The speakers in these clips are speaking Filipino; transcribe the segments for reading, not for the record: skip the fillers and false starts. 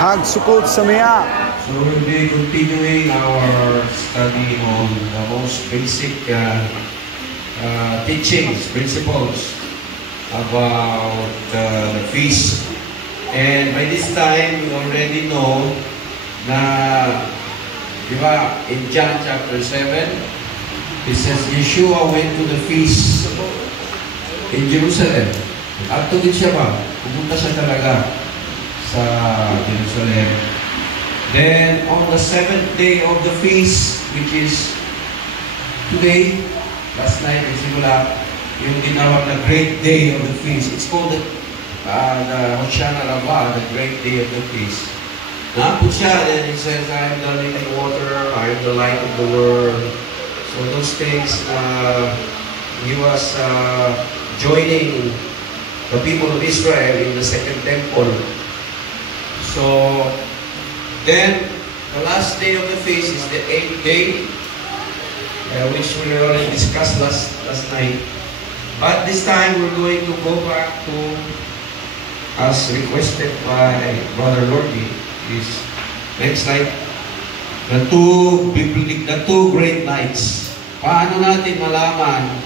Hag Sukkot Sameach. So we'll be continuing our study on the most basic teachings, principles about the feast. And by this time, we already know na, di ba, in John chapter 7, it says, Yeshua went to the feast in Jerusalem. At tugid siya ba? Pupunta siya talaga sa Jerusalem. Then, on the 7th day of the feast, which is today, last night, simula, yung tinawag na great day of the feast. It's called the Hoshana Rabbah, the great day of the feast. Naput siya, and it says, I am the living water, I am the light of the world. So those things, he was joining the people of Israel in the second temple. So, then, the last day of the feast is the 8th day, which we already discussed last night. But this time, we're going to go back to, as requested by Brother Lordy, is next slide. The two great nights. Paano natin malaman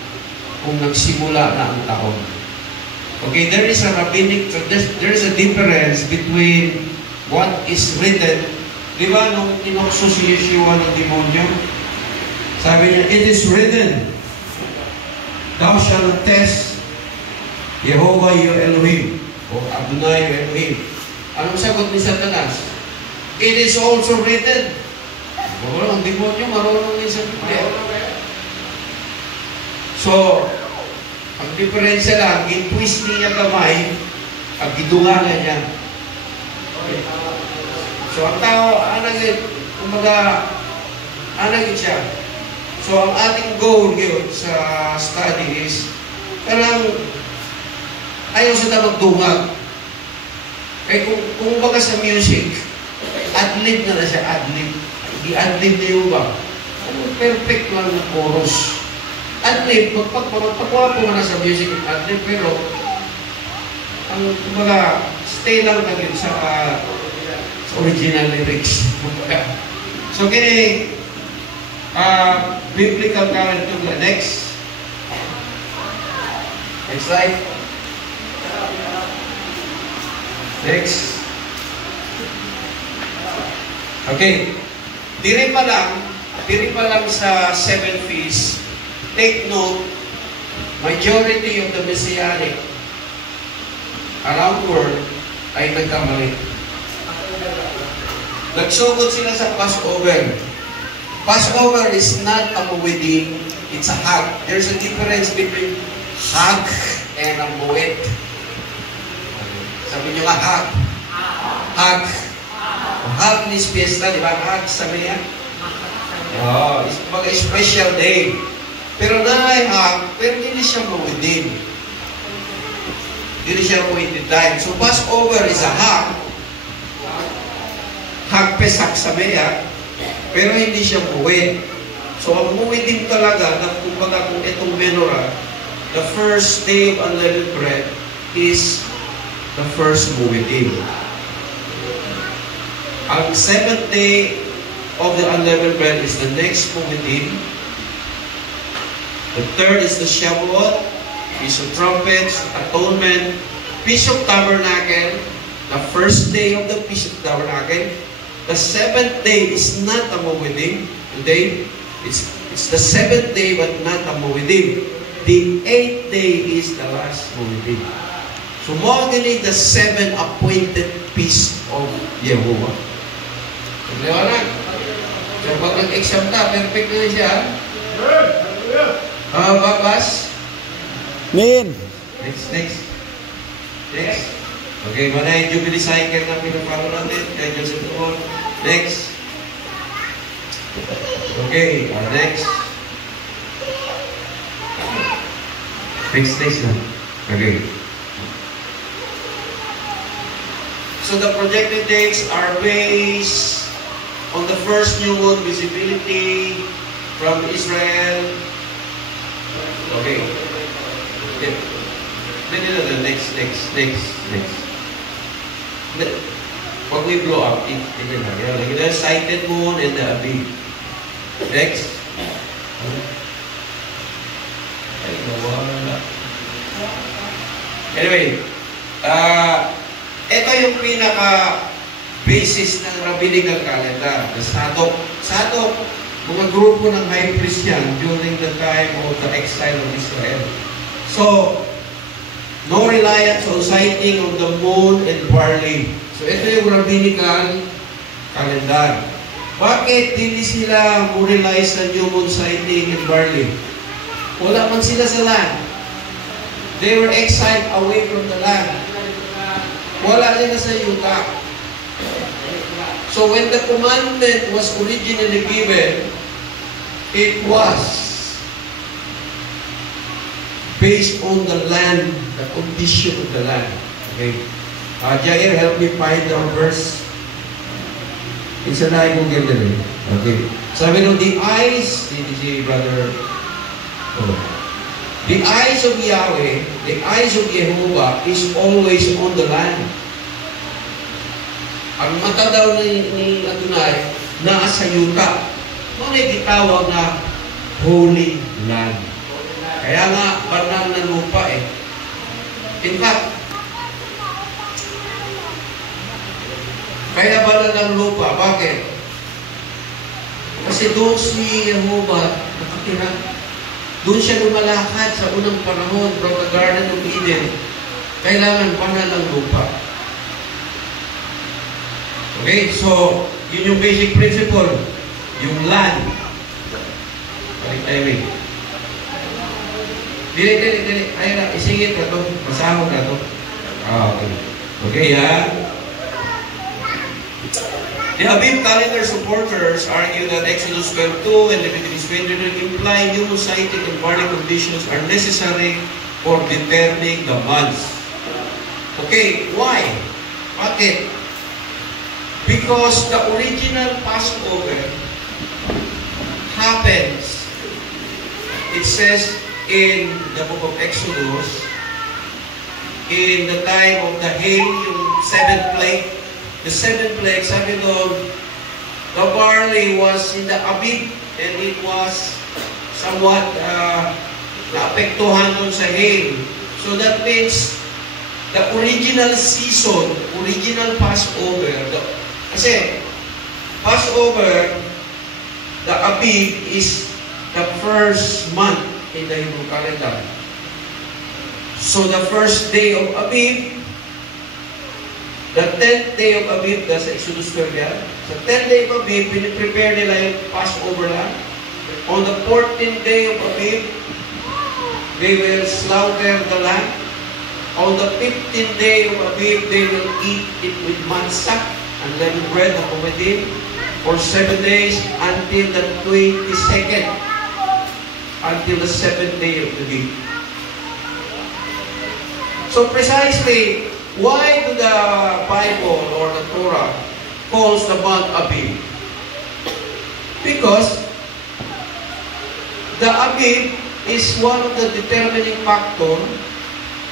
kung nagsimula na ang taon? Okay, there is a rabbinic, there is a difference between what is written. Di ba, nung inokso si Yeshua ng demonyo, sabi niya, it is written, thou shalt test Jehovah your Elohim, o Adonai your Elohim. Anong sagot ni Satanas? It is also written. Ang demonyo marunong din sa Biblia. So, ang diferensya lang, in-twist niya kamay, ang gidungalan niya. So, ang tao, kumbaga, siya. So, ang ating goal ngayon sa study is, parang, ayaw sa magdungag. Kaya kung baga sa music, ad-lib na siya, ad-lib. I-ad-lib na yung ba? Perfect lang na chorus. Ad-lib, magpagpapagpapagpapag mo na sa music at ad-lib, pero, ang kumbaga, stay lang na rin sa original lyrics. So, kini biblical current to the next slide. Next. Okay. Diri pa lang sa 7 feasts, take note, majority of the Messianic around the world ay nagkamali. Nagsugod sila sa Passover. Passover is not a muwedding, it's a hag. There's a difference between hag and a muwed. Sabi nyo nga, hag. Hag. Hag is fiesta, di ba? Hag, sabi niya. Oh, it's mga special day. Pero na hag, pero hindi siya muwedding. Hindi siya muwedding time. So Passover is a hag. Hag Pesach sabi niya. Pero hindi siya muwed. So, ang muwed din talaga, na kumbaga kung itong menorah, the first day of unleavened bread is the first muwed din. Ang 7th day of the unleavened bread is the next muwed din. The 3rd is the Shavuot, Feast of Trumpets, Atonement, Feast of Tabernacle, the first day of the Feast of Tabernacle. The 7th day is not a Moedim. Today, it's the 7th day but not a Moedim. The 8th day is the last Moedim. So, more than the 7 appointed feast of Yehovah. Liwanag. So, pag nag-exam na, perfect na siya. Babas? Min. Next. Okay, mana yung Jubilee Cycle na pinapalo natin? Kaya Joseph Tuon. Next. Okay, next. Next na. Okay. So the projected dates are based on the first new moon visibility from Israel. Okay. Next. Pag we blow up, tingnan na. Like the sighted moon and the Abib. Next. Ay, nawala. Anyway, ito yung pinaka-basis ng rabbinical calendar. The Sadok, mga grupo ng high priest yan during the time of the exile of Israel. So, no reliance on sighting of the moon and barley. So, ito yung rabbinical calendar. Bakit hindi sila mo-realize sa new moon sighting and barley? Wala man sila sa land. They were exiled away from the land. Wala sila sa yuta. So when the commandment was originally given, it was based on the land, the condition of the land. Okay. Jair, help me find the verse. Isa na yung ganda rin. Okay. Sabi nung, the eyes, si brother, the eyes of Yahweh, the eyes of Jehovah is always on the land. Ang mata daw ni Adonai, nasa yuta. Ngunit itawag na Holy Land. Kaya nga, banal na lupa eh. In fact, kaya banal ng lupa. Bakit? Kasi doon si Jehovah nakatira. Doon siya lumalakad sa unang panahon from the Garden of Eden. Kailangan banal ng lupa. Okay, so, yun yung basic principle. Yung land. Balik tayo rin. Dili. Ayun na, isingit na ito. Masahog na ito. Okay. Okay, yan. The Abib calendar supporters argue that Exodus 12:2 and Leviticus 23 imply new sighting and barley conditions are necessary for determining the months. Okay, why? Bakit? Because the original Passover happens, it says in the book of Exodus, in the time of the hail, yung seventh plague, the seventh plague, sabi doon, the barley was in the Abib and it was somewhat naapektuhan doon sa hail. So that means the original season, original Passover, kasi Passover, the Abib is the first month in the Hebrew calendar. So the first day of Abib, the 10th day of Abib, that's Exodus 12 yan. Sa 10th day of Abib, piniprepare nila yung Passover lang. On the 14th day of Abib, they will slaughter the lamb. On the 15th day of Abib, they will eat it with matzah and then bread of Omedim for 7 days until the 22nd, until the 7th day of Abib. So precisely, why do the Bible or the Torah calls the month Abib? Because the Abib is one of the determining factor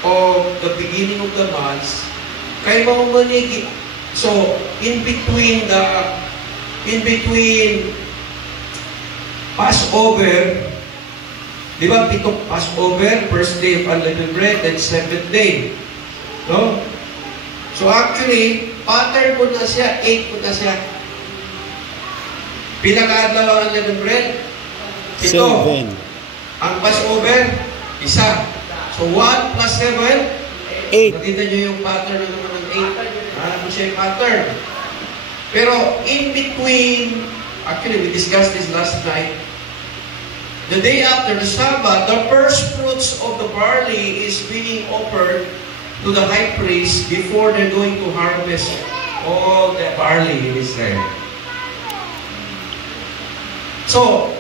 of the beginning of the months. Kaya mahumanigi. So, in between Passover, di ba, pitong Passover, first day of unleavened bread, then 7th day. No? So actually, pattern po na siya, 8 po na siya. Pinaka-adlaw ang unleavened bread, 7. Ang Passover, 1. So 1 plus 7, 8. Nakita nyo yung pattern ng 8. Ano siya yung pattern. Pero in between, actually we discussed this last night, the day after the Sabbath, the first fruits of the barley is being offered to the high priest before they're going to harvest all the barley in Israel. So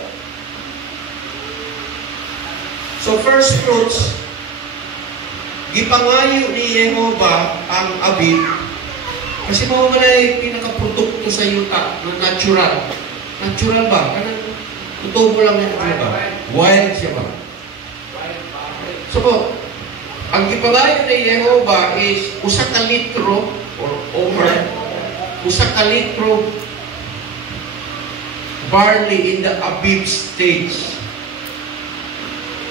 first fruits, gipangayo ni Jehovah ang Abib kasi mawala yung pinaka-produkto sa yuta na natural. Natural ba? Kanang totoo mo lang yan, ano ba? Wild siya ba? So ang gipangayo ni Jehovah is 1 litro or over usa ka litro barley in the Abib stage.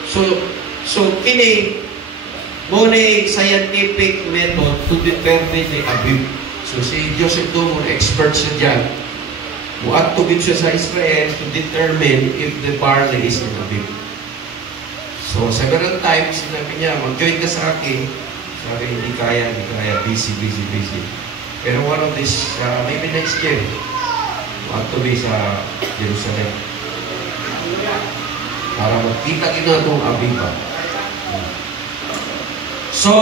So kini mo ni scientific method to determine the Abib. So si Joseph Dumor, expert siya dyan. Muadtugid siya sa Israel to determine if the barley is in Abib. So sa ganun time, sinabi niya, mag-join ka sa akin. Sabi, hindi kaya, busy. Pero one of this, maybe next year, muadtugid sa Jerusalem. Para magkita kita itong Abib. So,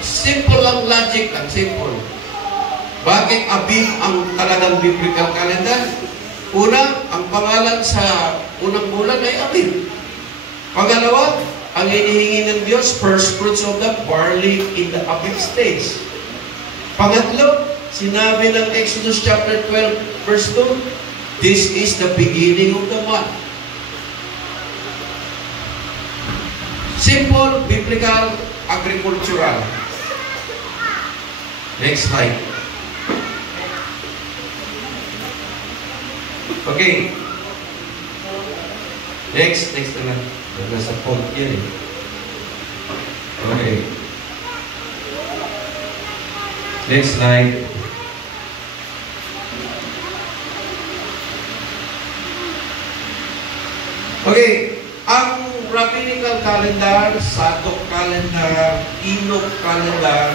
simple lang logic lang, simple. Bakit Abib ang talagang biblical calendar? Una, ang pangalan sa unang bulan ay Abib. Pangalawa, ang hinihingi ng Diyos, first fruits of the barley in the Abib stage. Pangatlo, sinabi ng Exodus chapter 12, verse 2, this is the beginning of the month. Simple, biblical, agricultural. Next slide. Okay. Next na lang. Nasa point yan eh. Okay. Next slide. Okay. Ang rabbinical calendar, Sadok calendar, Enoch calendar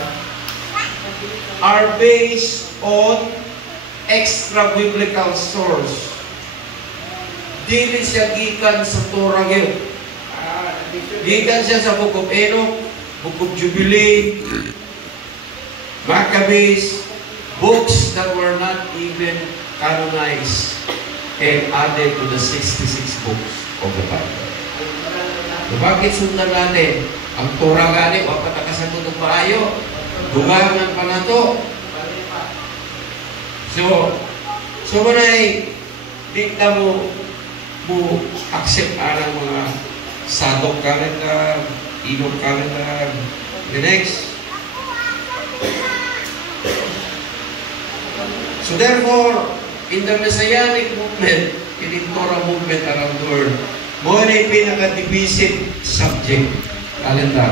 are based on extra biblical source. Dili siya gikan sa Torah yun. Gikan siya sa Book of Enoch, Book of Jubilee, Maccabees, books that were not even canonized and added to the 66 books of the Bible. Bakit sundan natin? Ang Torah gani, wag patakasan ng maayo. Dugangan pa na to. So manay, di na mo accept ang mga Sadok calendar, Enoch calendar. The next. So therefore, in the Messianic movement, in the Torah movement around the world, mo na yung pinaka-divisive subject, calendar.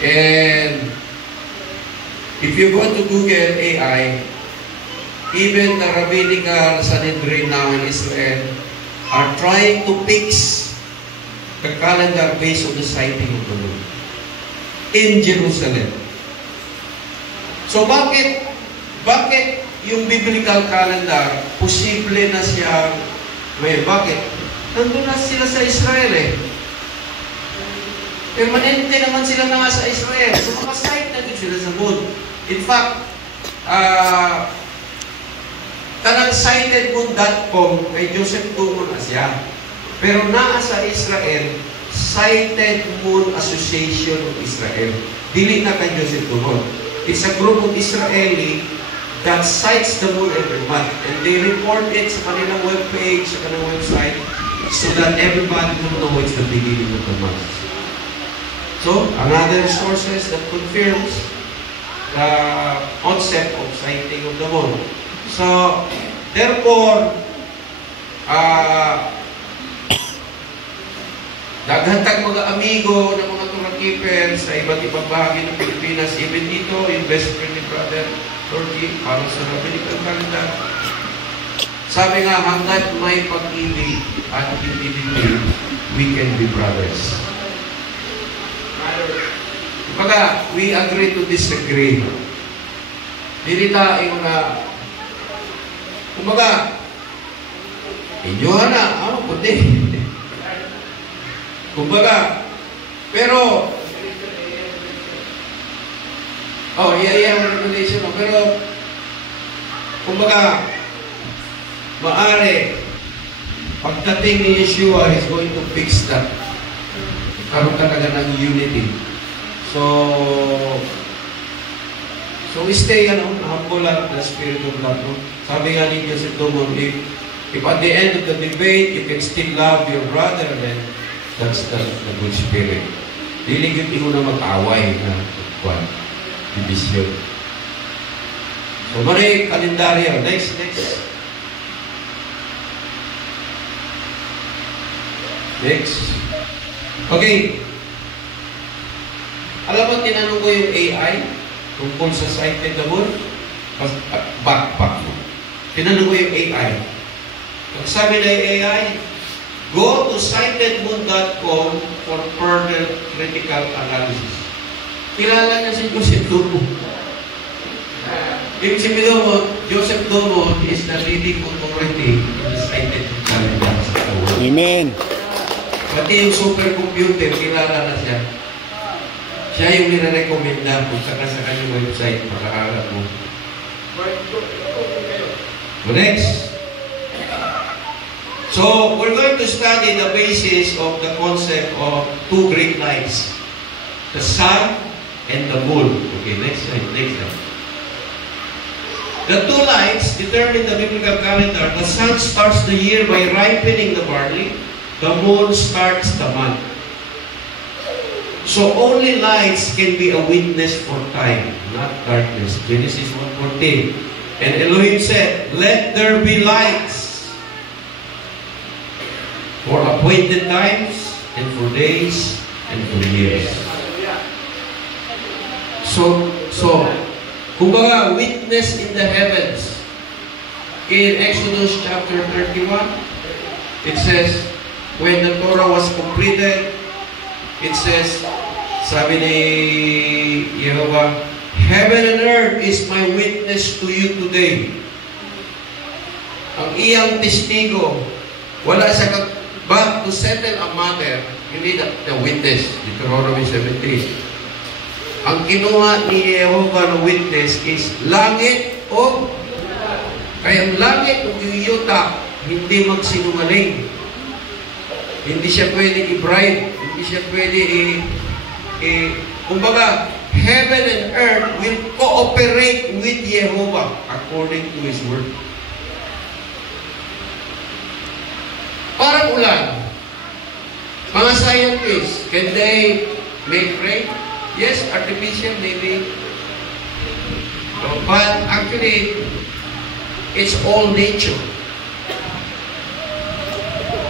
And if you go to Google AI, even the rabbinical Sanhedrin now in Israel are trying to fix the calendar based on the sighting of the moon in Jerusalem. So bakit yung biblical calendar posible na siya bakit? Nandun na sila sa Israel eh. Permanente naman sila na sa Israel. So makasight na din sila sa moon. In fact, kanang sighted.com kay Joseph Dumor na siya. Pero naa sa Israel, Sighted Moon Association of Israel. Dili na kay Joseph Dumor. It's a group of Israeli that sights the moon every month. And they report it sa kanilang webpage, sa kanilang website, so that everybody will know it's the beginning of the month. So, another sources that confirms the concept of sighting of the moon. So, therefore, daghantag mga amigo ng mga Torah keepers sa iba't ibang bahagi ng Pilipinas, even dito, yung best friend ni Brother Turkey, parang sa rabbinical calendar. Sabi nga, hanggat may pag-ibig at hindi we can be brothers. Kumbaga, we agree to disagree. Dili ta yung mga kumbaga, inyo na, puti. Kumbaga, pero regulation mo. Pero, kumbaga, maari, pagdating ni Yeshua is going to fix that. Karoon talaga ng unity. So we stay, humble lang the spirit of love. No? Sabi nga ni Joseph Dumor, if at the end of the debate, you can still love your brother, then that's the good spirit. Diligid ko na mag-away na kwan. Division. So, mali kalendaryo. Next. Okay. Alam mo, tinanong ko yung AI tungkol sa sighted the moon. Back mo. Tinanong ko yung AI. Ang sabi ng AI, go to sightedmoon.com for further critical analysis. Kilala niya si Joseph Domo. Ibig sabihin mo, Joseph Domo is the leading authority in the sighted calendar sa world. Amen. Pati yung supercomputer, kilala na siya. Siya yung nire-recommenda kung saka sa kanyang website, makaharap mo. Next. So, we're going to study the basis of the concept of two great lights. The sun and the moon. Okay, next slide. The two lights determine the biblical calendar. The sun starts the year by ripening the barley. The moon starts the month. So only lights can be a witness for time, not darkness. Genesis 1:14. And Elohim said, let there be lights for appointed times and for days and for years. So, kumbaga, witness in the heavens. In Exodus chapter 31, it says, when the Torah was completed, it says, sabi ni Jehovah, heaven and earth is my witness to you today. Ang iyang testigo, wala siya but to settle a matter, you need the witness. Deuteronomy 17. Ang kinuha ni Jehovah na witness is langit o kaya ang langit o yuta, hindi magsinungaling. Hindi siya pwede i-bribe. Hindi siya pwede kumbaga, heaven and earth will cooperate with Jehovah according to His word. Parang ulan. Mga scientists, can they make rain? Yes, artificial maybe. But actually, it's all nature.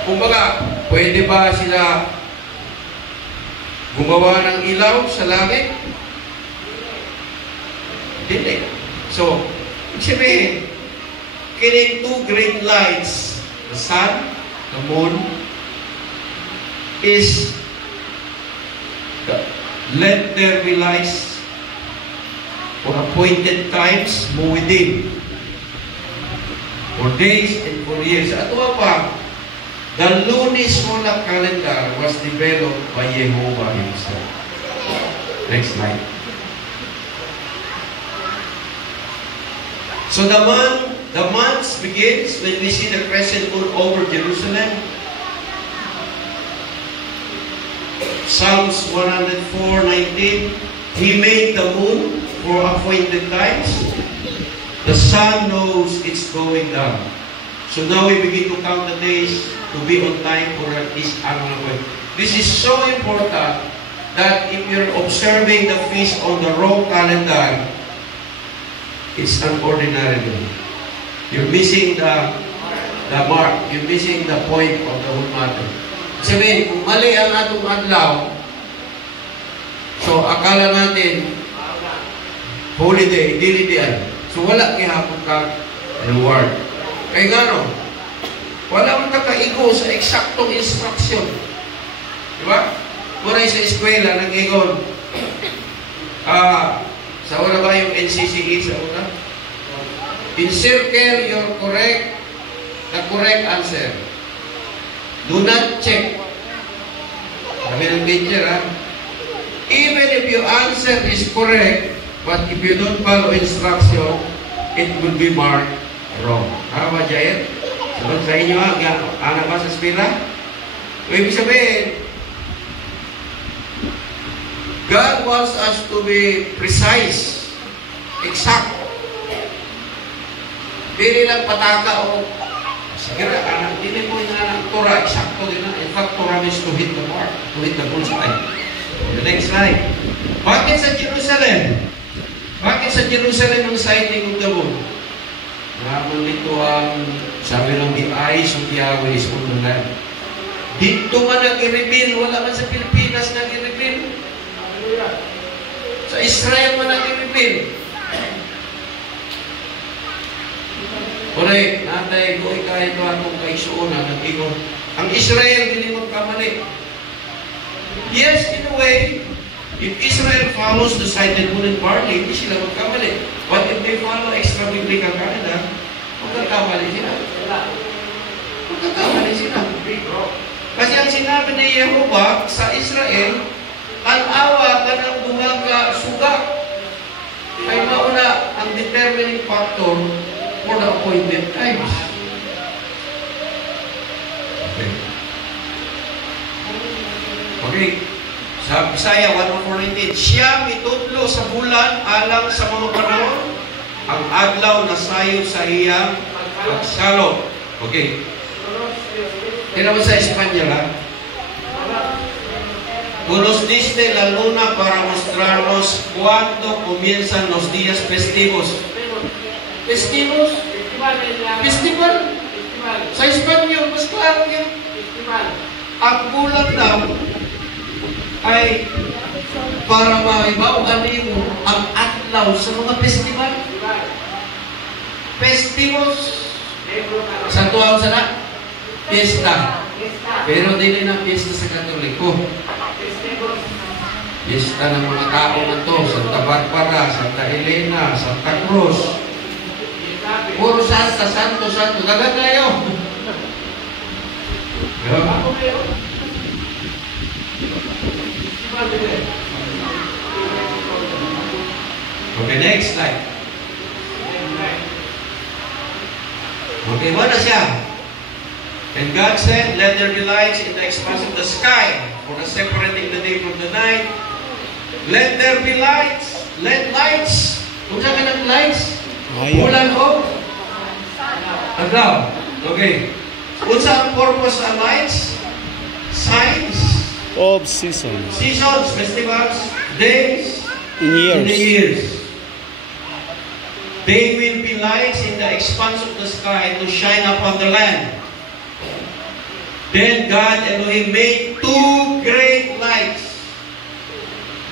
Kumbaga, pwede ba sila gumawa ng ilaw sa langit? Hindi. So, sabihin, kining two great lights, the sun, the moon, is let there be lights for appointed times mo within, for days and for years. At pa, the lunisolar calendar was developed by Jehovah Himself. Next slide. So the month begins when we see the crescent moon over Jerusalem. Psalms 104:19. He made the moon for appointed times. The sun knows it's going down. So now we begin to count the days to be on time for His annual way. This is so important that if you're observing the feast on the wrong calendar, it's an ordinary day. You're missing the mark. You're missing the point of the whole matter. Sabihin, kung mali ang atong adlaw, so akala natin, holiday, dili diyan. So wala kay hapon ka reward. Kaya gano, wala man kakaigo sa eksaktong instruction. Diba? Muna sa eskwela, nag-igon. Sa una ba yung NCCE sa una? Encircle your the correct answer. Do not check. Kami ng teacher, ha? Even if your answer is correct, but if you don't follow instruction, it will be marked wrong. Tama, Jair? Sabat sa inyo, ha? Anak ba sa spira? Ibig sabihin, God wants us to be precise, exact. Dili lang pataka o sige na, anak, dili mo yung anak Torah, eksakto din na. In fact, Torah is to hit the mark, to hit the bullseye. The next slide. Bakit sa Jerusalem? Bakit sa Jerusalem ang sighting of the moon? Naman dito ang sabi ng the eyes of Yahweh is on the land. Dito man nag-reveal, wala man sa Pilipinas nag-reveal. Sa Israel man nag-reveal. Correct, natay ko kahit atong kaisuuna, nag-ingon. Ang Israel, hindi mo kamali. Yes, in a way, if Israel follows the sighted moon and barley, hindi sila magkamali. But if they follow extra-biblical calendar, magkakamali sila. Magkakamali sila. Kasi ang sinabi ni Yehovah sa Israel, an-awa ka ng duhang ka suga. Ay mauna ang determining factor for the appointed times. Okay. Sa Bisaya 1:4-19, siya mitudlo sa bulan alang sa mga panahon, ang adlaw na sayo sa iyang pagsalo. Okay. Tinawag sa Espanyol, ha? Unos diste la luna para mostrarnos cuándo comienzan los días festivos. Festivos? Festival? Sa Espanyol, mas klaro yan. Ang bulan daw ay para maibaw mo ang adlaw sa mga festival. Festivos. Sa tuwang sana, fiesta. Pero hindi na fiesta sa Katoliko. Fiesta ng mga tao na to, Santa Barbara, Santa Elena, Santa Cruz. Puro Santa, Santo, Santo. Dagat kayo. Okay, next slide. Okay, wala siya. And God said, let there be lights in the expanse of the sky, for the separating the day from the night. Let there be lights. Let lights. Kung saan ka ng lights? Bulan o? Adlaw. Okay. Kung saan purpose ang lights? Signs. Of seasons. Seasons, festivals, days, In years. in the years. They will be lights in the expanse of the sky to shine upon the land. Then God Elohim made two great lights.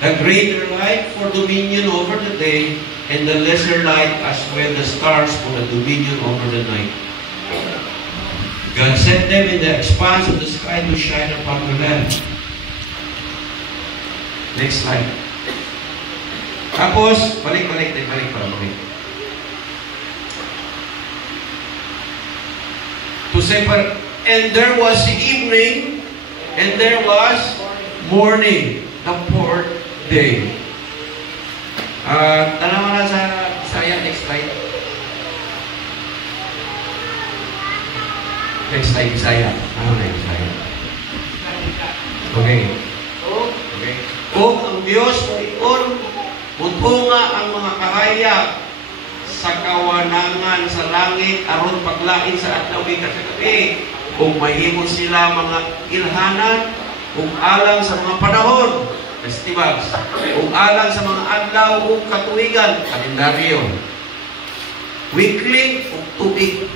The greater light for dominion over the day, and the lesser light as well the stars for the dominion over the night. God set them in the expanse of the sky to shine upon the land. Next slide. Tapos, balik. To separate, and there was evening, and there was morning, the fourth day. Tanaw na sa Bisaya, next slide. Next slide, Bisaya. Ano na yung Bisaya? Okay. Okay. Kung ang Diyos iyon, mutunga ang mga kahayag sa kawanangan sa langit, aron paglain sa adlaw sa gabi, kung mahimo sila mga ilhanan, kung alang sa mga panahon, festivals, kung alang sa mga adlaw o katuigan, kalendaryo, weekly o tubig.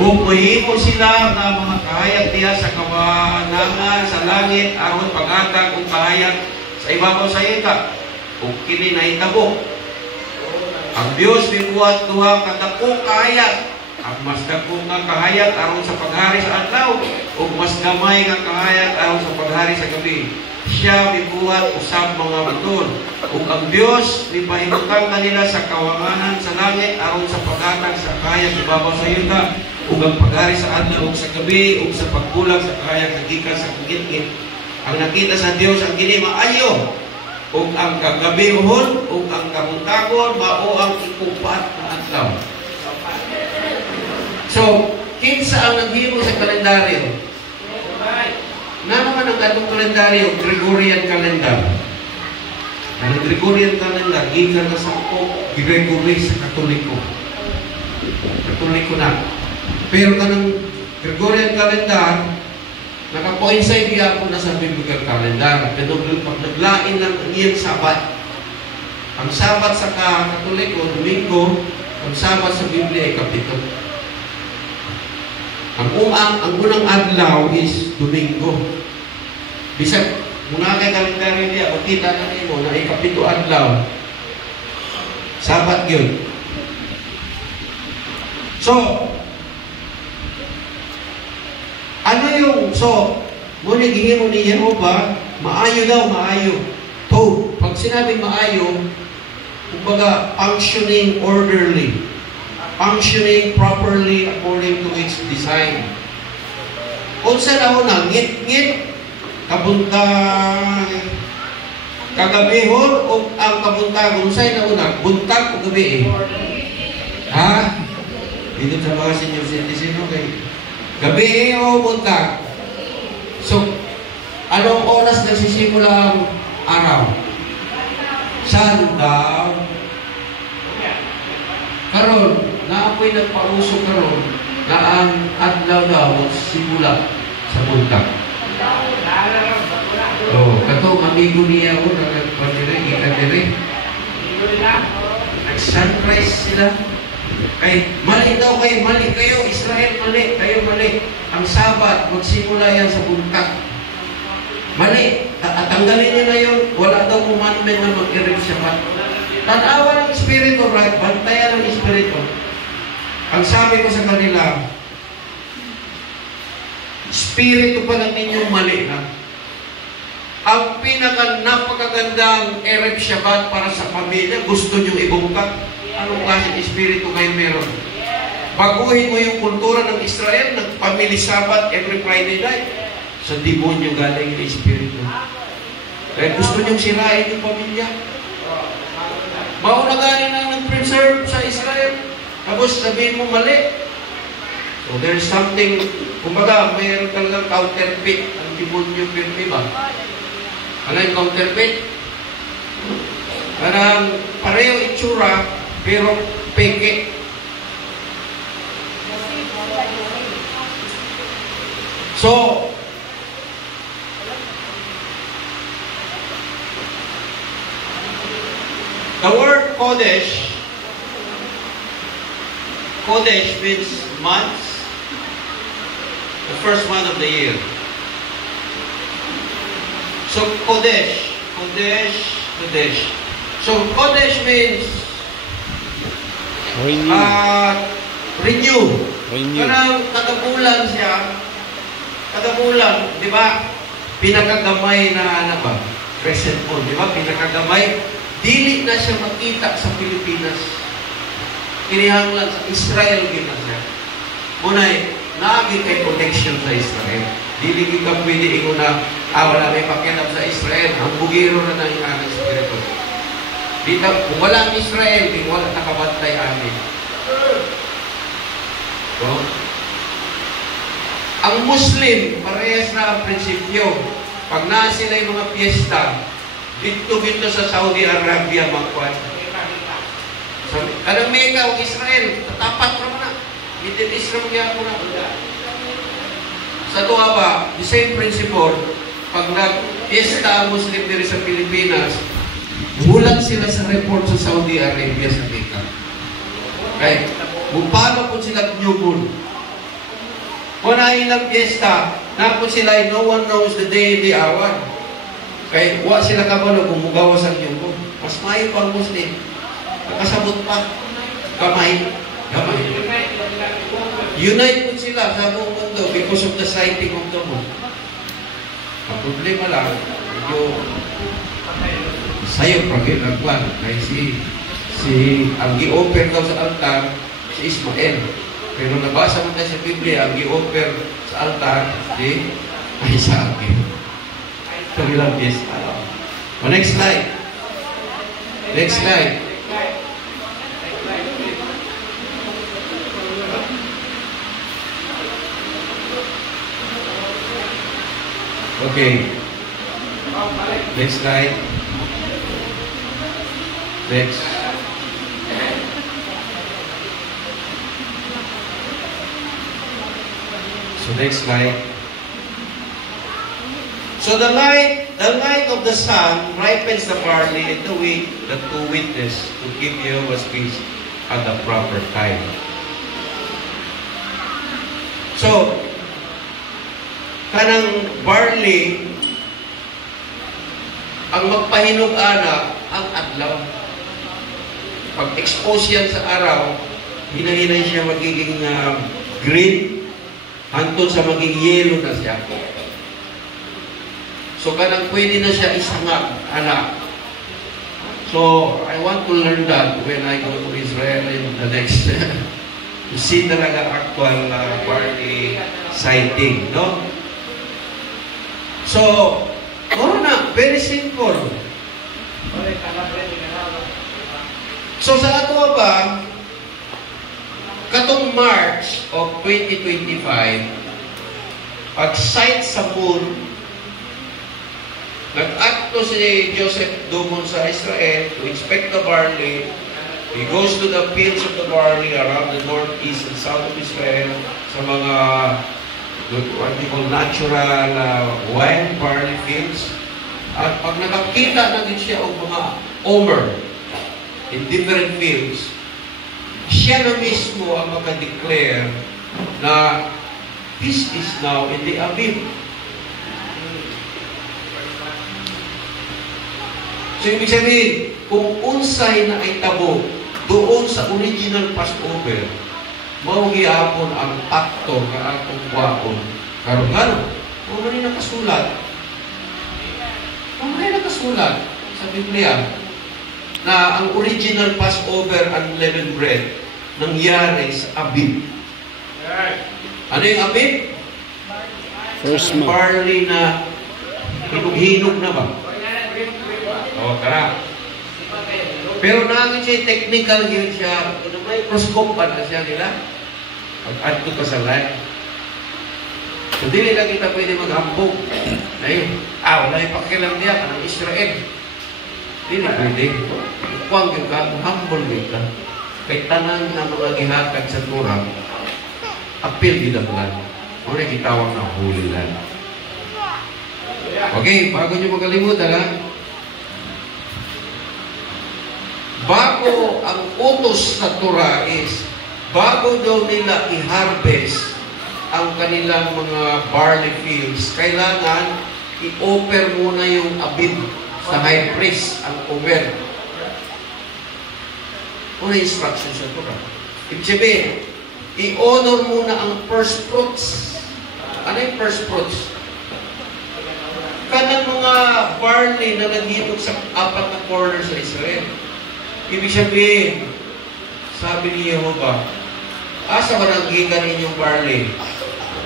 Kung mahimo sila ng mga kahayag diya sa kawanangan sa langit, aron pag-atag o kahayag sa ibabaw sa ika, kung kini na itabo. Ang Diyos bibuhat duha kadako kahayag, ang mas dako nga kahayag aron sa paghari sa adlaw, o mas gamay nga kahayag aron sa paghari sa gabi. Siya bibuhat usab mga baton. Ug ang Dios nipahimutan kanila sa kawanganan sa langit aron sa paghatag sa kahayag ibabaw sa yuta, ug ang paghari sa adlaw ug sa gabi, ug sa pagbulag sa kahayag gikan sa kagit-git. Ang nakita sa Dios ang kini maayo, ug ang kagabihon ug ang kabuntagon mao ang ikupat na adlaw. So, kinsa ang naghimo sa kalendaryo? Na naman ang atong kalendaryo, Gregorian calendar. Ang Gregorian calendar, gikan na sa Gregory sa Katoliko. Katoliko na. Pero kanang Gregorian calendar, naka-coincide ako na sa biblical calendar. Pero pag naglain lang iyang Sabat, ang Sabat sa Katoliko, Domingo, ang Sabat sa Biblia ay Kapito. Ang unang adlaw is Domingo. Bisag, muna kay kalendaryo niya, makita na mo na ay Kapito adlaw. Sabat yun. So, ano yung, ngunit hingin mo ni Jehovah, maayo daw, maayo. To, pag sinabing maayo, kumbaga, functioning orderly. Functioning properly according to its design. Kung sa nauna, ngit-ngit, kabuntag, kagabihon, o ang kabuntag, kung sa'yo nauna, buntag o gabi eh. Ha? Dito sa mga senior citizen, okay. Gabi o buntag. So, anong oras nagsisimula ang araw? Saan daw? Karon, naapoy nagpausok karon na ang adlaw daw simula sa buntag. Kato, amigo niya ako, nagpadire, ikadire. Nag-sunrise sila. Kay, mali daw kayo, mali kayo, Israel, mali, kayo mali. Ang Sabat, magsimula yan sa buntag. Mali, tanggalin nyo na yun, wala daw commandment na mag-erect Shabbat. Tanawa ng Espiritu, right? Bantayan ng Espiritu. Ang sabi ko sa kanila, Espiritu pa lang ninyong mali na. Ang napakagandang Erev Shabbat para sa pamilya, gusto nyo ibungkak. Anong klaseng espiritu kayo meron? Baguhin mo yung kultura ng Israel, nag-family Sabbath every Friday night. Sa demonyo galing yung espiritu. Kaya gusto nyo sirain yung pamilya. Mauna galing na nag-preserve sa Israel. Tapos sabihin mo mali. So there's something, kumbaga, mayroon talagang counterfeit ang demonyo, di ba? Ano yung counterfeit? Parang pareho itsura, pero peke. So, the word Kodesh means months, the first month of the year. So, Kodesh. So, Kodesh means renew. Karang kada bulan, di ba? Pinakagamay na ano ba? Crescent moon, di ba? Pinakagamay. Dili na siya makita sa Pilipinas. Kinihanglan sa Israel gina siya. Munay, naagin kay connection sa Israel. Dili ka pwede ingo na, wala may pakialam sa Israel. Ang bugiro na yung anang Espiritu. Dito, kung wala ang Israel, di wala nakabantay amin. So, ang Muslim, parehas na ang prinsipyo. Pag na sila yung mga piyesta, bito sa Saudi Arabia, magkwan. So, kanang Mecca o Israel, tatapat naman na. Middle East naman yan po na. Sa tuwa ba, the same principle, pag nag-piyesta ang Muslim diri sa Pilipinas, bulag sila sa report sa Saudi Arabia sa Mecca. Okay? Kung paano po sila new moon. Kung na ilang piyesta, na po sila, no one knows the day and the hour. Kaya wa sila kabalo kung mugawas ang new moon. Mas mayo pa ang Muslim. Nakasabot pa. Gamay. Unite po sila sa buong mundo because of the sighting of the moon. Ang problema lang, yung sayo pragil nagwan kay ang gi-offer daw sa altar si Ismael. Pero nabasa mo tayo sa Biblia, ang gi-offer sa altar si Isaac. Ito bilang piyesta. Next slide. Next slide. Okay. Next slide. Next. So next slide. So the light of the sun ripens the barley and the wheat, the two witness to give Jehovah's peace at the proper time. So, kanang barley, ang magpahinog anak, ang adlaw. Pag-expose yan sa araw, hinahinay siya magiging green, hantun sa magiging yellow na siya. So, kanang pwede na siya isangag, anak. So, I want to learn that when I go to Israel in the next, to see talaga actual barley sighting, no? So, na, very simple. So, sa ato ba, katong March of 2025, pag-sight sa moon, nag-acto si Joseph Dumon sa Israel to inspect the barley. He goes to the fields of the barley around the northeast and south of Israel sa mga what we call natural wild barley fields. At pag nakakita na din siya o mga omer in different fields, siya na mismo ang makadeclare na this is now in the Abib. So, ibig sabihin, kung unsay na ay tabo doon sa original Passover, mauhihapon ang takto na atong kwaon. Karon-karon, kung may nakasulat, sa Biblia, na ang original Passover unleavened bread nangyari sa Abib. Ano yung Abib? First month. Barley na hinog-hinog na ba? O, tara. Pero namin siya, technical yun siya. May microscope pa na siya nila. Pag-add ko ka sa live. So, dili lang kita pwede maghambog. Ayun. Wala yung pakilang niya. Anong Israel. Dili pwede. Kuwang yun ka, humble yun ka. Kay tanan na mga gihatag sa turang, appeal gidaplan. Muna kitawag na huli lang. Okay, bago nyo magalimutan ha. Bago ang utos sa Torah is, bago daw nila i-harvest ang kanilang mga barley fields, kailangan i-offer muna yung abib sa high priest, ang over. Una instruction sa Torah. Ibig sabihin, i-honor muna ang first fruits. Ano yung first fruits? Kanang mga barley na naghinog sa 4 na corner sa Israel. Ibig sabihin, sabi ni Jehovah, asa ba nanggigan inyong barley?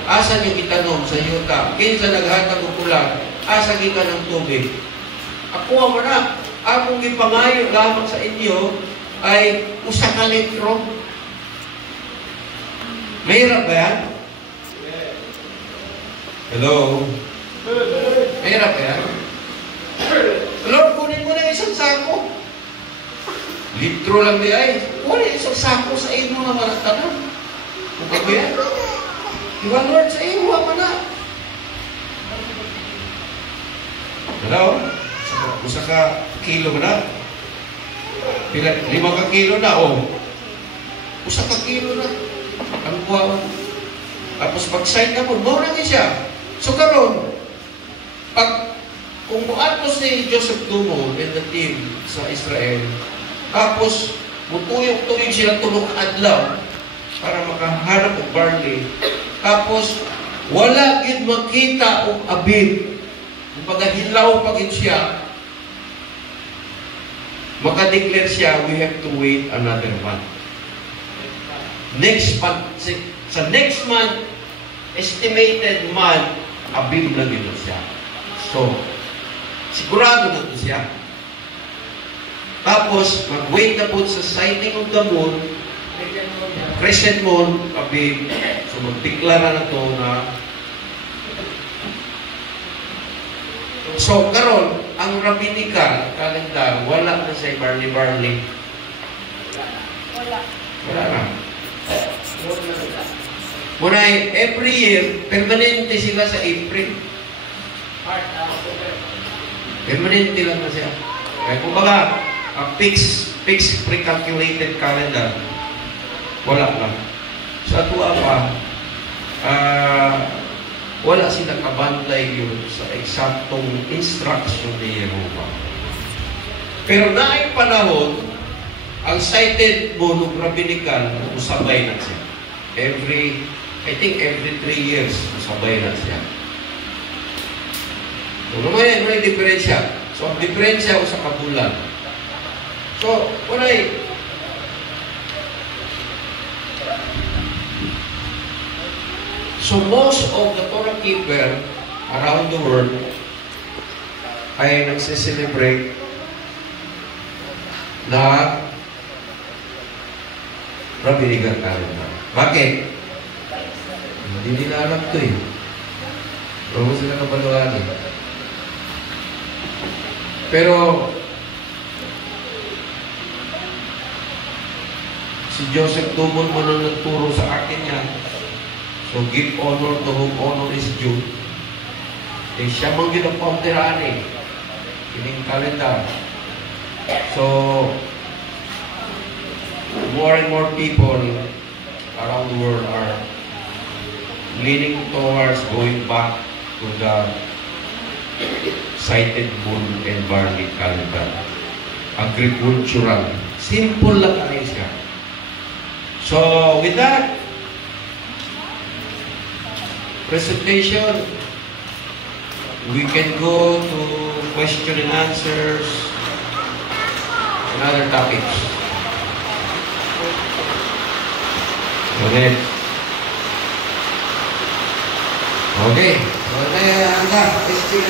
Asa nyo itanom sa yuta? Kinsa naghatag og ulan? Asa gikan ng tubig? Ako mo na, akong gipangayo lamang sa inyo ay usa ka litro. Mahirap ba yan? Hello? Mahirap ba yan? Lord, kunin mo na isang sako. Litro lang di ay. Kunin isang sako sa inyo na malatanan. Kung ka ba yan? Diba, Lord, sa inyo naman na. Hello? Usa ka kilo na. 5 ka kilo na, usa ka kilo na. Ang kuha. Tapos pag-sign na mo, mawala siya. So karon, kung muadto si Joseph Dumon and the team sa Israel, tapos mutuyok-tuyok sila tulong adlaw para makahanap og barley. Tapos wala gid makita og abib. Kumbaga hilaw pa gid siya. Maka-declare siya, we have to wait another month. Next month, sa next month, estimated month, abib na dito siya. So, sigurado na ito siya. Tapos, mag-wait na po sa sighting of the moon, crescent moon, abib. So, mag-deklara na ito na. So, karon ang rabbinical calendar, wala na siya barley. Wala na. Muna every year, permanente sila sa April. Permanente lang na siya. Kaya kumbaga, ang fixed pre-calculated calendar, wala lang. Sa tuwa pa, wala silang kabantay yun sa eksaktong instruction ni Jehovah. Pero naay panahon, ang cited mono rabbinical, usabay na siya. I think every 3 years, usabay na siya. So, may diferensya. So, ang diferensya sa kabulan. So, So, most of the Torah keeper around the world ay nagsiselebrate na rabbinical calendar. Bakit? Hindi nila alam ito eh. Pero sila napaluhan eh. Pero si Joseph Dumon mo nang nagturo sa akin yan. So, give honor to whom honor is due. Eh, siya mang ginapauntiraan eh. Kining kalendar. So, more and more people around the world are leaning towards going back to the cited bull and barley calendar. Agricultural. Simple lang kayo siya. So, with that presentation, we can go to question and answers and other topics. Okay. So, question